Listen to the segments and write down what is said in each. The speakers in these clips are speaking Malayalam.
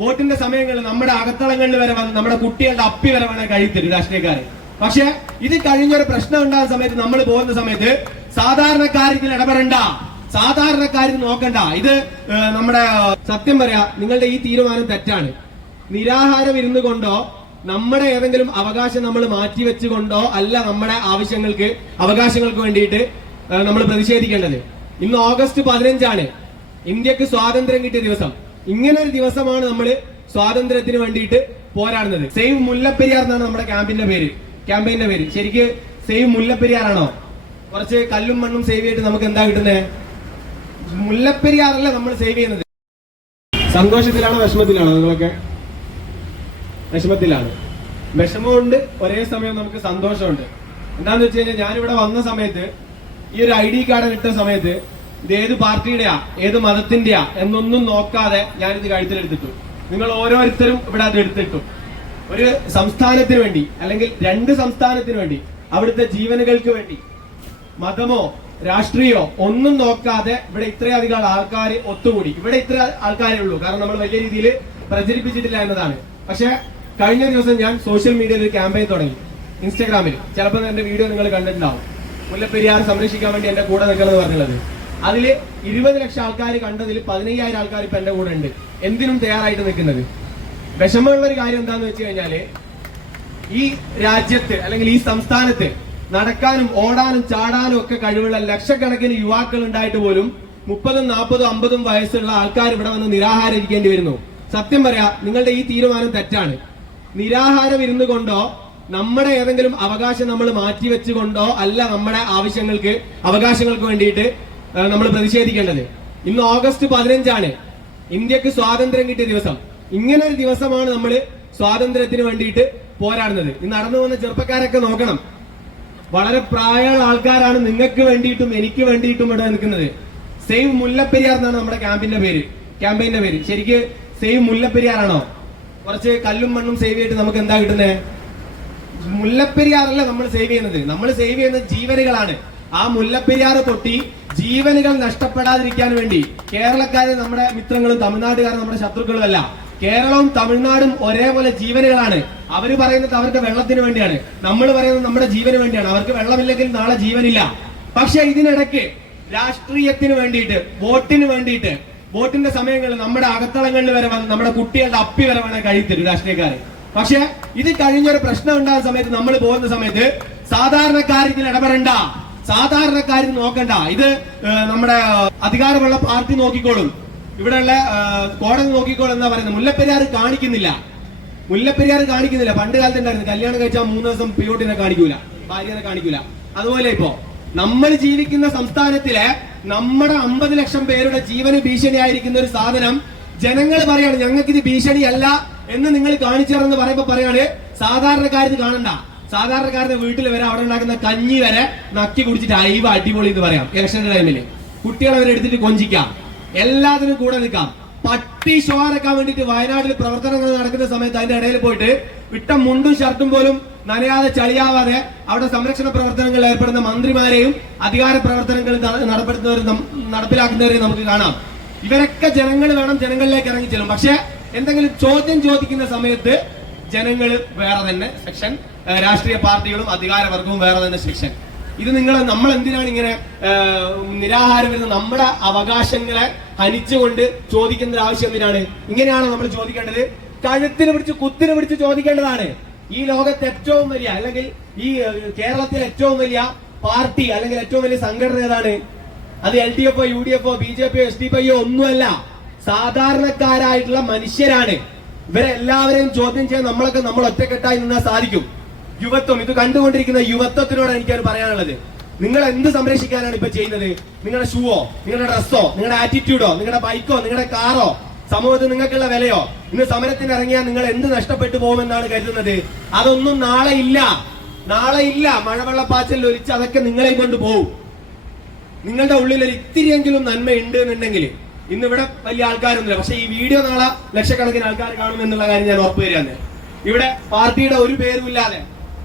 വോട്ടിന്റെ സമയങ്ങളിൽ നമ്മുടെ അകത്തളങ്ങളിൽ വരെ വന്ന് നമ്മുടെ കുട്ടികളുടെ അപ്പി വരെ വേണേൽ കഴിത്തരും രാഷ്ട്രീയക്കാരെ. പക്ഷെ ഇത് കഴിഞ്ഞൊരു പ്രശ്നം ഉണ്ടാകുന്ന സമയത്ത് നമ്മൾ പോകുന്ന സമയത്ത് സാധാരണക്കാർ ഇതിൽ ഇടപെടണ്ട. സാധാരണക്കാരിൽ നോക്കണ്ട. ഇത് നമ്മുടെ സത്യം പറയാ നിങ്ങളുടെ ഈ തീരുമാനം തെറ്റാണ്. നിരാഹാരം ഇരുന്നു കൊണ്ടോ നമ്മുടെ ഏതെങ്കിലും അവകാശം നമ്മൾ മാറ്റിവെച്ചുകൊണ്ടോ അല്ല നമ്മുടെ ആവശ്യങ്ങൾക്ക് അവകാശങ്ങൾക്ക് വേണ്ടിയിട്ട് നമ്മൾ പ്രതിഷേധിക്കേണ്ടത്. ഇന്ന് ഓഗസ്റ്റ് പതിനഞ്ചാണ്. ഇന്ത്യയ്ക്ക് സ്വാതന്ത്ര്യം കിട്ടിയ ദിവസം. ഇങ്ങനെ ഒരു ദിവസമാണ് നമ്മൾ സ്വാതന്ത്ര്യത്തിന് വേണ്ടിയിട്ട് പോരാടുന്നത്. സേവ് മുല്ലപ്പെരിയാർ എന്നാണ് നമ്മുടെ ക്യാമ്പിന്റെ പേര്. ക്യാമ്പയിന്റെ പേര്. ശരിക്ക് സേവ് മുല്ലപ്പെരിയാറാണോ? കുറച്ച് കല്ലും മണ്ണും സേവ് ചെയ്തിട്ട് നമുക്ക് എന്താ കിട്ടുന്നത് മുല്ലപ്പെരിയാറല്ല നമ്മൾ സേവ് ചെയ്യുന്നത്. സന്തോഷത്തിലാണോ വിഷമത്തിലാണോ നിങ്ങളൊക്കെ? വിഷമത്തിലാണ്. വിഷമമുണ്ട് ഒരേ സമയം നമുക്ക് സന്തോഷമുണ്ട്. എന്താന്ന് വെച്ച് കഴിഞ്ഞാൽ ഞാനിവിടെ വന്ന സമയത്ത് ഈ ഒരു ഐ ഡി കാർഡ് കിട്ടുന്ന സമയത്ത് ഇത് ഏത് പാർട്ടിയുടെയാ? ഏത് മതത്തിന്റെയാ? എന്നൊന്നും നോക്കാതെ ഞാൻ ഞാനിത് കഴുത്തിലെടുത്തിട്ടു. നിങ്ങൾ ഓരോരുത്തരും ഇവിടെ അത് എടുത്തിട്ടു. ഒരു സംസ്ഥാനത്തിന് വേണ്ടി അല്ലെങ്കിൽ രണ്ട് സംസ്ഥാനത്തിന് വേണ്ടി അവിടുത്തെ ജീവനുകൾക്ക് വേണ്ടി മതമോ രാഷ്ട്രീയോ ഒന്നും നോക്കാതെ ഇവിടെ ഇത്രയധികം ആൾക്കാർ ഒത്തുകൂടി. ഇവിടെ ഇത്ര ആൾക്കാരേ ഉള്ളൂ. കാരണം നമ്മൾ വലിയ രീതിയിൽ പ്രചരിപ്പിച്ചിട്ടില്ല എന്നതാണ്. പക്ഷെ കഴിഞ്ഞ ദിവസം ഞാൻ സോഷ്യൽ മീഡിയയിൽ ഒരു ക്യാമ്പയിൻ തുടങ്ങി. ഇൻസ്റ്റാഗ്രാമിൽ ചിലപ്പോൾ എന്റെ വീഡിയോ നിങ്ങൾ കണ്ടിട്ടുണ്ടാവും. മുല്ലപ്പെരിയാർ സംരക്ഷിക്കാൻ വേണ്ടി എന്റെ കൂടെ നിൽക്കണമെന്ന് പറഞ്ഞുള്ളത് അതിൽ ഇരുപത് ലക്ഷം ആൾക്കാർ കണ്ടതിൽ പതിനയ്യായിരം ആൾക്കാർ ഇപ്പൊ എന്റെ കൂടെ ഉണ്ട്. എന്തിനും തയ്യാറായിട്ട് നിൽക്കുന്നത്? വിഷമമുള്ള ഒരു കാര്യം എന്താന്ന് വെച്ച് കഴിഞ്ഞാൽ ഈ രാജ്യത്ത് അല്ലെങ്കിൽ ഈ സംസ്ഥാനത്ത് നടക്കാനും ഓടാനും ചാടാനും ഒക്കെ കഴിവുള്ള ലക്ഷക്കണക്കിന് യുവാക്കൾ ഉണ്ടായിട്ട് പോലും മുപ്പതും നാൽപ്പതും അമ്പതും വയസ്സുള്ള ആൾക്കാർ ഇവിടെ വന്ന് നിരാഹാരം ഇരിക്കേണ്ടി വരുന്നു. സത്യം പറയാ നിങ്ങളുടെ ഈ തീരുമാനം തെറ്റാണ്. നിരാഹാരം ഇരുന്നു കൊണ്ടോ നമ്മുടെ ഏതെങ്കിലും അവകാശം നമ്മൾ മാറ്റിവെച്ചുകൊണ്ടോ അല്ല നമ്മുടെ ആവശ്യങ്ങൾക്ക് അവകാശങ്ങൾക്ക് വേണ്ടിയിട്ട് നമ്മൾ പ്രതിഷേധിക്കേണ്ടത്. ഇന്ന് ഓഗസ്റ്റ് പതിനഞ്ചാണ്. ഇന്ത്യയ്ക്ക് സ്വാതന്ത്ര്യം കിട്ടിയ ദിവസം. ഇങ്ങനെ ഒരു ദിവസമാണ് നമ്മൾ സ്വാതന്ത്ര്യത്തിന് വേണ്ടിയിട്ട് പോരാടുന്നത്. ഇന്ന് നടന്നു വന്ന ചെറുപ്പക്കാരൊക്കെ നോക്കണം. വളരെ പ്രായമുള്ള ആൾക്കാരാണ് നിങ്ങൾക്ക് വേണ്ടിയിട്ടും എനിക്ക് വേണ്ടിയിട്ടും ഇവിടെ നിൽക്കുന്നത്. സെയിം മുല്ലപ്പെരിയാർ എന്നാണ് നമ്മുടെ ക്യാമ്പിന്റെ പേര്. ക്യാമ്പയിന്റെ പേര്. ശരിക്ക് സെയിം മുല്ലപ്പെരിയാറാണോ? കുറച്ച് കല്ലും മണ്ണും സേവ് ചെയ്തിട്ട് നമുക്ക് എന്താ കിട്ടുന്നത് മുല്ലപ്പെരിയാറല്ല നമ്മൾ സേവ് ചെയ്യുന്നത്. നമ്മൾ സേവ് ചെയ്യുന്നത് ജീവനുകളാണ്. ആ മുല്ലപ്പെരിയാർ പൊട്ടി ജീവനുകൾ നഷ്ടപ്പെടാതിരിക്കാൻ വേണ്ടി കേരളക്കാർ നമ്മുടെ മിത്രങ്ങളും തമിഴ്നാട്ടുകാരും നമ്മുടെ ശത്രുക്കളും അല്ല കേരളവും തമിഴ്നാടും ഒരേപോലെ ജീവനുകളാണ്. അവർ പറയുന്നത് അവർക്ക് വെള്ളത്തിന് വേണ്ടിയാണ്. നമ്മൾ പറയുന്നത് നമ്മുടെ ജീവന് വേണ്ടിയാണ്. അവർക്ക് വെള്ളമില്ലെങ്കിൽ നാളെ ജീവനില്ല. പക്ഷെ ഇതിനിടയ്ക്ക് രാഷ്ട്രീയത്തിന് വേണ്ടിയിട്ട് വോട്ടിന് വേണ്ടിയിട്ട് വോട്ടിന്റെ സമയങ്ങളിൽ നമ്മുടെ അകത്തളങ്ങളിൽ വരെ വന്ന് നമ്മുടെ കുട്ടികളുടെ അപ്പി വരെ വേണേൽ കഴിത്തരും രാഷ്ട്രീയക്കാർ പക്ഷെ ഇത് കഴിഞ്ഞൊരു പ്രശ്നം ഉണ്ടാകുന്ന സമയത്ത് നമ്മൾ പോകുന്ന സമയത്ത് സാധാരണക്കാർ ഇതിൽ ഇടപെടണ്ട. സാധാരണക്കാർ നോക്കണ്ട. ഇത് നമ്മുടെ അധികാരമുള്ള പാർട്ടി നോക്കിക്കോളും. ഇവിടെയുള്ള കോടതി നോക്കിക്കോളും എന്നാ പറയുന്നത്. മുല്ലപ്പെരിയാർ കാണിക്കുന്നില്ല. മുല്ലപ്പെരിയാർ കാണിക്കുന്നില്ല. പണ്ട് കാലത്ത് ഉണ്ടായിരുന്നു. കല്യാണം കഴിച്ചാൽ മൂന്ന് ദിവസം പിയോട്ടിനെ കാണിക്കൂല. ഭാര്യനെ കാണിക്കൂല. അതുപോലെ ഇപ്പോ നമ്മൾ ജീവിക്കുന്ന സംസ്ഥാനത്തിലെ നമ്മുടെ അമ്പത് ലക്ഷം പേരുടെ ജീവന് ഭീഷണിയായിരിക്കുന്ന ഒരു സാധനം ജനങ്ങൾ പറയാണ് ഞങ്ങൾക്ക് ഇത് ഭീഷണിയല്ല എന്ന് നിങ്ങൾ കാണിച്ചു തരാമെന്ന് പറയുമ്പോ പറയാണ് സാധാരണക്കാരിത് കാണണ്ട. സാധാരണക്കാരുടെ വീട്ടിൽ വരെ അവിടെ ഉണ്ടാക്കുന്ന കഞ്ഞി വരെ നക്കി കുടിച്ചിട്ട് അയവ അടിപൊളി എന്ന് പറയാം. ഇലക്ഷന്റെ ടൈമിൽ കുട്ടികളെ വരെ എടുത്തിട്ട് കൊഞ്ചിക്കാം. എല്ലാത്തിനും കൂടെ നിൽക്കാം. പട്ടി ഷോ വേണ്ടിട്ട് വയനാട്ടിൽ പ്രവർത്തനങ്ങൾ നടക്കുന്ന സമയത്ത് അതിന്റെ ഇടയിൽ പോയിട്ട് വിട്ട മുണ്ടും ഷർട്ടും പോലും നനയാതെ ചളിയാവാതെ അവിടെ സംരക്ഷണ പ്രവർത്തനങ്ങളിൽ ഏർപ്പെടുന്ന മന്ത്രിമാരെയും അധികാര പ്രവർത്തനങ്ങൾ നടപ്പെടുത്തുന്നവരും നടപ്പിലാക്കുന്നവരെയും നമുക്ക് കാണാം. ഇവരൊക്കെ ജനങ്ങൾ വേണം ജനങ്ങളിലേക്ക് ഇറങ്ങി ചെല്ലും. പക്ഷെ എന്തെങ്കിലും ചോദ്യം ചോദിക്കുന്ന സമയത്ത് ജനങ്ങൾ വേറെ തന്നെ സെക്ഷൻ രാഷ്ട്രീയ പാർട്ടികളും അധികാരവർഗവും വേറെ തന്നെ ശിക്ഷൻ ഇത് നിങ്ങൾ നമ്മൾ എന്തിനാണ് ഇങ്ങനെ നിരാഹാരം വരുന്ന നമ്മുടെ അവകാശങ്ങളെ ഹനിച്ചുകൊണ്ട് ചോദിക്കുന്ന ആവശ്യം എന്തിനാണ്? ഇങ്ങനെയാണോ നമ്മൾ ചോദിക്കേണ്ടത്. കഴുത്തിന് പിടിച്ച് കുത്തിന് പിടിച്ച് ചോദിക്കേണ്ടതാണ്. ഈ ലോകത്തെ ഏറ്റവും വലിയ അല്ലെങ്കിൽ ഈ കേരളത്തിലെ ഏറ്റവും വലിയ പാർട്ടി അല്ലെങ്കിൽ ഏറ്റവും വലിയ സംഘടന ഏതാണ്? അത് എൽ ഡി എഫോ യു ഡി എഫോ ബി ജെ പിയോ എസ് ഡി പിയോ ഒന്നുമല്ല. സാധാരണക്കാരായിട്ടുള്ള മനുഷ്യരാണ്. ഇവരെല്ലാവരെയും ചോദ്യം ചെയ്യാൻ നമ്മളൊക്കെ നമ്മൾ ഒറ്റക്കെട്ടായി നിന്നാൽ സാധിക്കും. യുവത്വം. ഇത് കണ്ടുകൊണ്ടിരിക്കുന്ന യുവത്വത്തിനോട് എനിക്കത് പറയാനുള്ളത്. നിങ്ങൾ എന്ത് സംരക്ഷിക്കാനാണ് ഇപ്പൊ ചെയ്യുന്നത്? നിങ്ങളുടെ ഷൂവോ നിങ്ങളുടെ ഡ്രസ്സോ നിങ്ങളുടെ ആറ്റിറ്റ്യൂഡോ നിങ്ങളുടെ ബൈക്കോ നിങ്ങളുടെ കാറോ സമൂഹത്തിൽ നിങ്ങൾക്കുള്ള വിലയോ? ഇന്ന് സമരത്തിന് ഇറങ്ങിയാൽ നിങ്ങൾ എന്ത് നഷ്ടപ്പെട്ടു പോകുമെന്നാണ് കരുതുന്നത്? അതൊന്നും നാളെ ഇല്ല. നാളെ ഇല്ല. മഴവെള്ളപ്പാച്ചലിൽ ഒലിച്ച് അതൊക്കെ നിങ്ങളെയും കൊണ്ട് പോകും നിങ്ങളുടെ ഉള്ളിൽ ഒരു ഇത്തിരിയെങ്കിലും നന്മ ഉണ്ട് എന്നുണ്ടെങ്കിൽ ഇന്ന് ഇവിടെ വലിയ ആൾക്കാരൊന്നുമില്ല. പക്ഷെ ഈ വീഡിയോ നാളെ ലക്ഷക്കണക്കിന് ആൾക്കാർ കാണും എന്നുള്ള കാര്യം ഞാൻ ഉറപ്പുവരികയാണ് ഇവിടെ പാർട്ടിയുടെ ഒരു പേരും ഇല്ലാതെ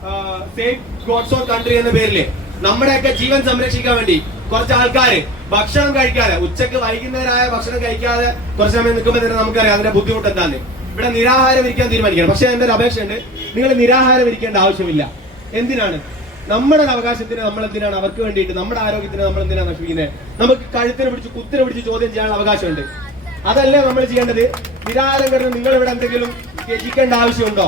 ഓഫ് കൺട്രി എന്ന പേരിൽ നമ്മുടെയൊക്കെ ജീവൻ സംരക്ഷിക്കാൻ വേണ്ടി കുറച്ച് ആൾക്കാര് ഭക്ഷണം കഴിക്കാതെ ഉച്ചയ്ക്ക് വൈകുന്നേരമായ ഭക്ഷണം കഴിക്കാതെ കുറച്ച് സമയം നിൽക്കുമ്പോൾ തന്നെ നമുക്കറിയാം അതിന്റെ ബുദ്ധിമുട്ട് എന്താന്ന് ഇവിടെ നിരാഹാരം ഇരിക്കാൻ തീരുമാനിക്കണം. പക്ഷെ എന്റെ ഒരു അപേക്ഷയുണ്ട്. നിങ്ങൾ നിരാഹാരം ഇരിക്കേണ്ട ആവശ്യമില്ല. എന്തിനാണ്? നമ്മുടെ അവകാശത്തിന് നമ്മൾ എന്തിനാണ് അവർക്ക് വേണ്ടിയിട്ട് നമ്മുടെ ആരോഗ്യത്തിന് നമ്മൾ എന്തിനാണ് നശിപ്പിക്കുന്നത്? നമുക്ക് കഴുത്തിന് പിടിച്ച് കുത്തിനെ പിടിച്ച് ചോദ്യം ചെയ്യാനുള്ള അവകാശമുണ്ട്. അതല്ലേ നമ്മൾ ചെയ്യേണ്ടത്? നിരാഹാരം കിടന്ന് നിങ്ങൾ ഇവിടെ എന്തെങ്കിലും ത്യജിക്കേണ്ട ആവശ്യമുണ്ടോ?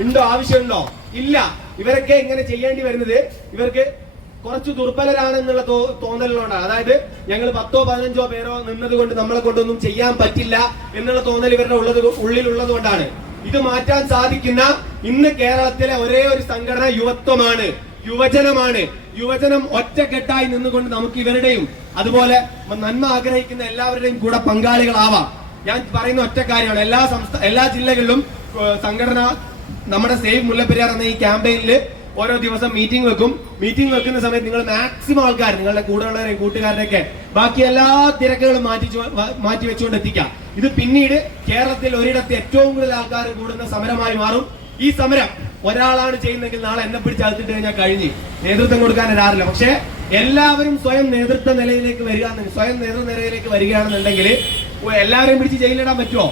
ഉണ്ടോ? ആവശ്യമുണ്ടോ? ഇല്ല. ഇവരൊക്കെ ഇങ്ങനെ ചെയ്യേണ്ടി വരുന്നത് ഇവർക്ക് കുറച്ച് ദുർബലരാണെന്നുള്ള തോ- തോന്നലുകൊണ്ടാണ് അതായത് ഞങ്ങൾ പത്തോ പതിനഞ്ചോ പേരോ നിന്നത് കൊണ്ട് നമ്മളെ കൊണ്ടൊന്നും ചെയ്യാൻ പറ്റില്ല എന്നുള്ള തോന്നൽ ഇവരുടെ ഉള്ളത് ഉള്ളിലുള്ളത് കൊണ്ടാണ് ഇത് മാറ്റാൻ സാധിക്കുന്ന ഇന്ന് കേരളത്തിലെ ഒരേ ഒരു സംഘടന യുവത്വമാണ്. യുവജനമാണ്. യുവജനം ഒറ്റക്കെട്ടായി നിന്നുകൊണ്ട് നമുക്ക് ഇവരുടെയും അതുപോലെ നന്മ ആഗ്രഹിക്കുന്ന എല്ലാവരുടെയും കൂടെ പങ്കാളികളാവാം. ഞാൻ പറയുന്ന ഒറ്റ കാര്യമാണ്. എല്ലാ സംസ്ഥാന എല്ലാ ജില്ലകളിലും സംഘടന നമ്മുടെ സേവ് മുല്ലപ്പെരിയാർ എന്ന ഈ ക്യാമ്പയിനിൽ ഓരോ ദിവസം മീറ്റിംഗ് വെക്കും. മീറ്റിംഗ് വെക്കുന്ന സമയത്ത് നിങ്ങൾ മാക്സിമം ആൾക്കാർ നിങ്ങളുടെ കൂടെയുള്ളവരെയും കൂട്ടുകാരുടെയൊക്കെ ബാക്കി എല്ലാ തിരക്കുകളും മാറ്റി മാറ്റി വെച്ചുകൊണ്ട് എത്തിക്കാം ഇത് പിന്നീട് കേരളത്തിൽ ഒരിടത്ത് ഏറ്റവും കൂടുതൽ ആൾക്കാർ കൂടുന്ന സമരമായി മാറും. ഈ സമരം ഒരാളാണ് ചെയ്യുന്നതെങ്കിൽ നാളെ എന്നെ പിടിച്ച് അകത്തിട്ട് കഴിഞ്ഞാൽ കഴിഞ്ഞ്. നേതൃത്വം കൊടുക്കാൻ ഒരാറില്ല പക്ഷേ എല്ലാവരും സ്വയം നേതൃത്വ നിലയിലേക്ക് വരിക സ്വയം നേതൃത്വ നിലയിലേക്ക് വരികയാണെന്നുണ്ടെങ്കിൽ എല്ലാവരെയും പിടിച്ച് ജയിലിടാൻ പറ്റുമോ?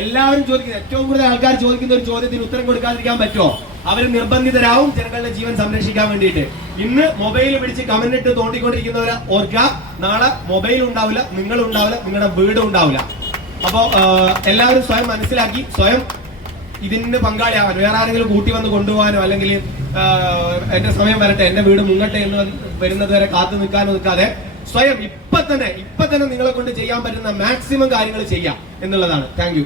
എല്ലാവരും ചോദിക്കുന്ന ഏറ്റവും കൂടുതൽ ആൾക്കാർ ചോദിക്കുന്ന ഒരു ചോദ്യത്തിന് ഉത്തരം കൊടുക്കാതിരിക്കാൻ പറ്റുമോ? അവർ നിർബന്ധിതരാവും ജനങ്ങളുടെ ജീവൻ സംരക്ഷിക്കാൻ വേണ്ടിയിട്ട്. ഇന്ന് മൊബൈൽ പിടിച്ച് കമന്റ് ഇട്ട് തോണ്ടിക്കൊണ്ടിരിക്കുന്നവരെ. ഓർക്കുക നാളെ മൊബൈൽ ഉണ്ടാവില്ല നിങ്ങൾ ഉണ്ടാവില്ല നിങ്ങളുടെ വീട് ഉണ്ടാവില്ല. അപ്പോ എല്ലാവരും സ്വയം മനസ്സിലാക്കി സ്വയം ഇതിന് പങ്കാളിയാവാൻ വേറെ ആരെങ്കിലും കൂട്ടി വന്ന് കൊണ്ടുപോകാനോ അല്ലെങ്കിൽ എന്റെ സമയം വരട്ടെ എന്റെ വീട് മുങ്ങട്ടെ എന്ന് വരുന്നത് വരെ കാത്തു നിൽക്കാനോ നിൽക്കാതെ സ്വയം ഇപ്പൊ തന്നെ ഇപ്പൊ തന്നെ നിങ്ങളെ കൊണ്ട് ചെയ്യാൻ പറ്റുന്ന മാക്സിമം കാര്യങ്ങൾ ചെയ്യാം എന്നുള്ളതാണ്. താങ്ക്